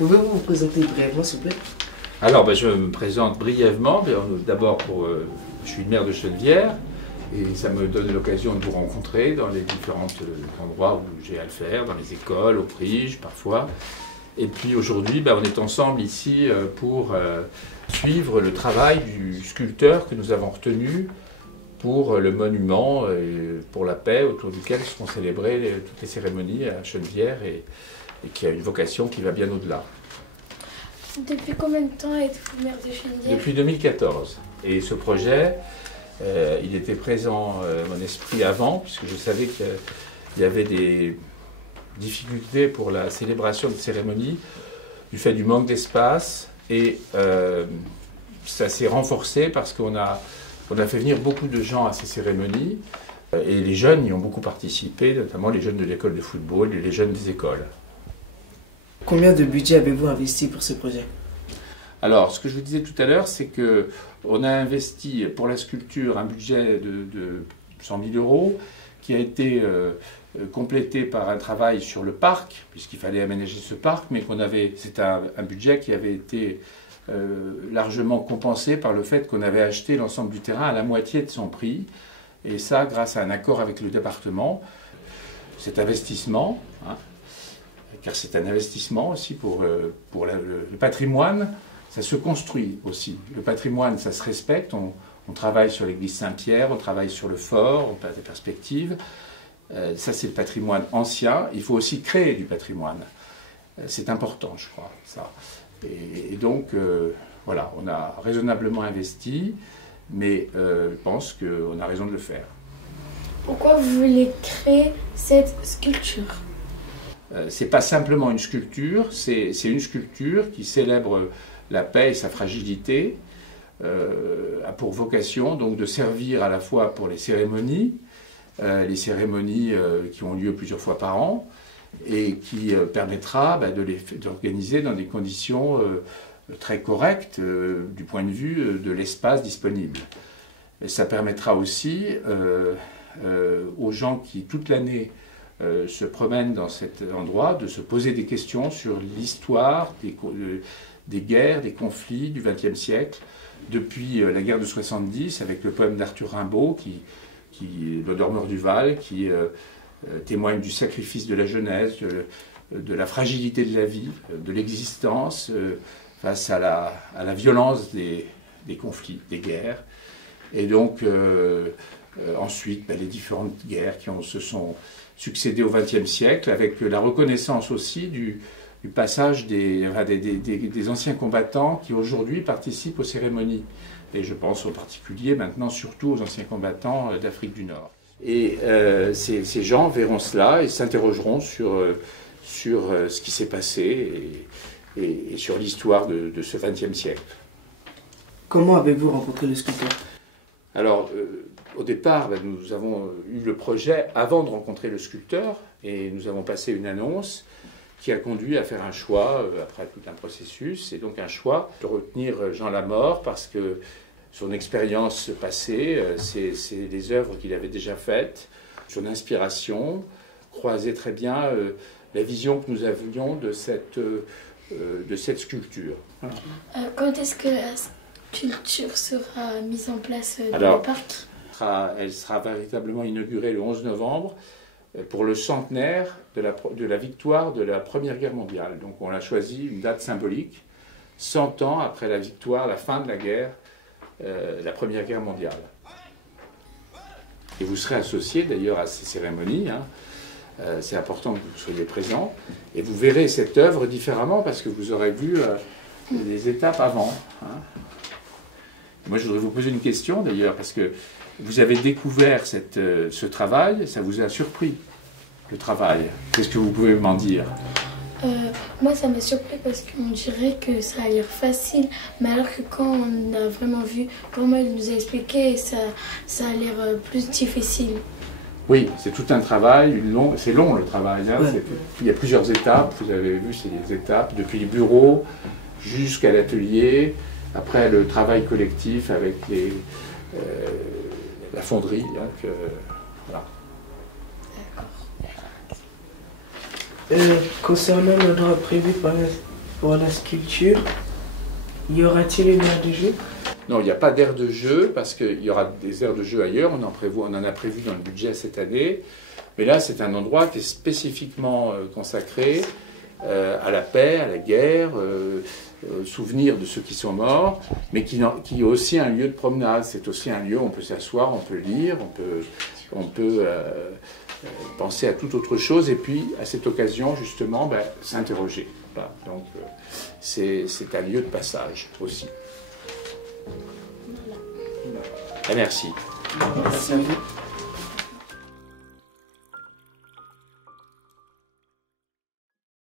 Pouvez-vous vous présenter brièvement, s'il vous plaît? Alors, je me présente brièvement. D'abord, je suis le maire de Chennevières et ça me donne l'occasion de vous rencontrer dans les différents endroits où j'ai à le faire, dans les écoles, au Prige parfois. Et puis aujourd'hui, on est ensemble ici pour suivre le travail du sculpteur que nous avons retenu pour le monument et pour la paix autour duquel seront célébrées toutes les cérémonies à Chennevières et qui a une vocation qui va bien au-delà. Depuis combien de temps êtes-vous maire de Chennevières? Depuis 2014. Et ce projet, il était présent dans mon esprit avant, puisque je savais qu'il y avait des difficultés pour la célébration de cérémonies du fait du manque d'espace. Et ça s'est renforcé parce qu'on a fait venir beaucoup de gens à ces cérémonies. Et les jeunes y ont beaucoup participé, notamment les jeunes de l'école de football et les jeunes des écoles. Combien de budget avez-vous investi pour ce projet? Alors, ce que je vous disais tout à l'heure, c'est qu'on a investi pour la sculpture un budget de 100 000 € qui a été complété par un travail sur le parc, puisqu'il fallait aménager ce parc, mais c'est un budget qui avait été largement compensé par le fait qu'on avait acheté l'ensemble du terrain à la moitié de son prix, et ça grâce à un accord avec le département. Cet investissement, car c'est un investissement aussi pour le patrimoine, ça se construit aussi. Le patrimoine, ça se respecte. On travaille sur l'église Saint-Pierre, on travaille sur le fort, on a des perspectives. Ça, c'est le patrimoine ancien. Il faut aussi créer du patrimoine. C'est important, je crois, ça. Et donc, voilà, on a raisonnablement investi, mais je pense qu'on a raison de le faire. Pourquoi vous voulez créer cette sculpture? C'est pas simplement une sculpture, c'est une sculpture qui célèbre la paix et sa fragilité, a pour vocation donc de servir à la fois pour les cérémonies qui ont lieu plusieurs fois par an, et qui permettra d'organiser dans des conditions très correctes du point de vue de l'espace disponible. Et ça permettra aussi aux gens qui toute l'année se promènent dans cet endroit, de se poser des questions sur l'histoire des guerres, des conflits du XXe siècle, depuis la guerre de 70, avec le poème d'Arthur Rimbaud, Le Dormeur du Val, qui témoigne du sacrifice de la jeunesse, de la fragilité de la vie, de l'existence, face à la violence des conflits, des guerres. Et donc, ensuite, les différentes guerres qui se sont succédé au XXe siècle, avec la reconnaissance aussi du passage des anciens combattants qui aujourd'hui participent aux cérémonies. Et je pense en particulier maintenant surtout aux anciens combattants d'Afrique du Nord. Et ces gens verront cela et s'interrogeront sur ce qui s'est passé et sur l'histoire de ce XXe siècle. Comment avez-vous rencontré le sculpteur? Alors, au départ, nous avons eu le projet avant de rencontrer le sculpteur et nous avons passé une annonce qui a conduit à faire un choix, après tout un processus, et donc un choix de retenir Jean Lamort parce que son expérience passée, c'est les œuvres qu'il avait déjà faites, son inspiration croisait très bien la vision que nous avions de cette sculpture. Voilà. Quand est-ce que la sculpture sera mise en place dans Alors, le parc? Elle sera véritablement inaugurée le 11 novembre pour le centenaire de la victoire de la Première Guerre mondiale. Donc on a choisi une date symbolique, 100 ans après la victoire, la fin de la guerre, la Première Guerre mondiale. Et vous serez associés d'ailleurs à ces cérémonies. C'est important que vous soyez présents. Et vous verrez cette œuvre différemment parce que vous aurez vu les étapes avant. Moi je voudrais vous poser une question d'ailleurs parce que vous avez découvert ce travail, ça vous a surpris, le travail. Qu'est-ce que vous pouvez m'en dire? Moi, ça m'a surpris parce qu'on dirait que ça a l'air facile, mais alors que quand on a vraiment vu comment il nous a expliqué, ça a l'air plus difficile. Oui, c'est tout un travail, c'est long le travail. Ouais. Il y a plusieurs étapes, vous avez vu ces étapes, depuis les bureaux jusqu'à l'atelier, après le travail collectif avec la fonderie. Voilà. Concernant l'endroit prévu pour la sculpture, y aura-t-il une aire de jeu? Non, il n'y a pas d'aire de jeu parce qu'il y aura des aires de jeu ailleurs. On en a prévu dans le budget cette année. Mais là, c'est un endroit qui est spécifiquement consacré à la paix, à la guerre, souvenir de ceux qui sont morts, mais qui est aussi un lieu de promenade. C'est aussi un lieu où on peut s'asseoir, on peut lire, on peut penser à toute autre chose et puis, à cette occasion, justement, s'interroger. Voilà. Donc, c'est un lieu de passage aussi. Voilà. Merci. Merci à vous.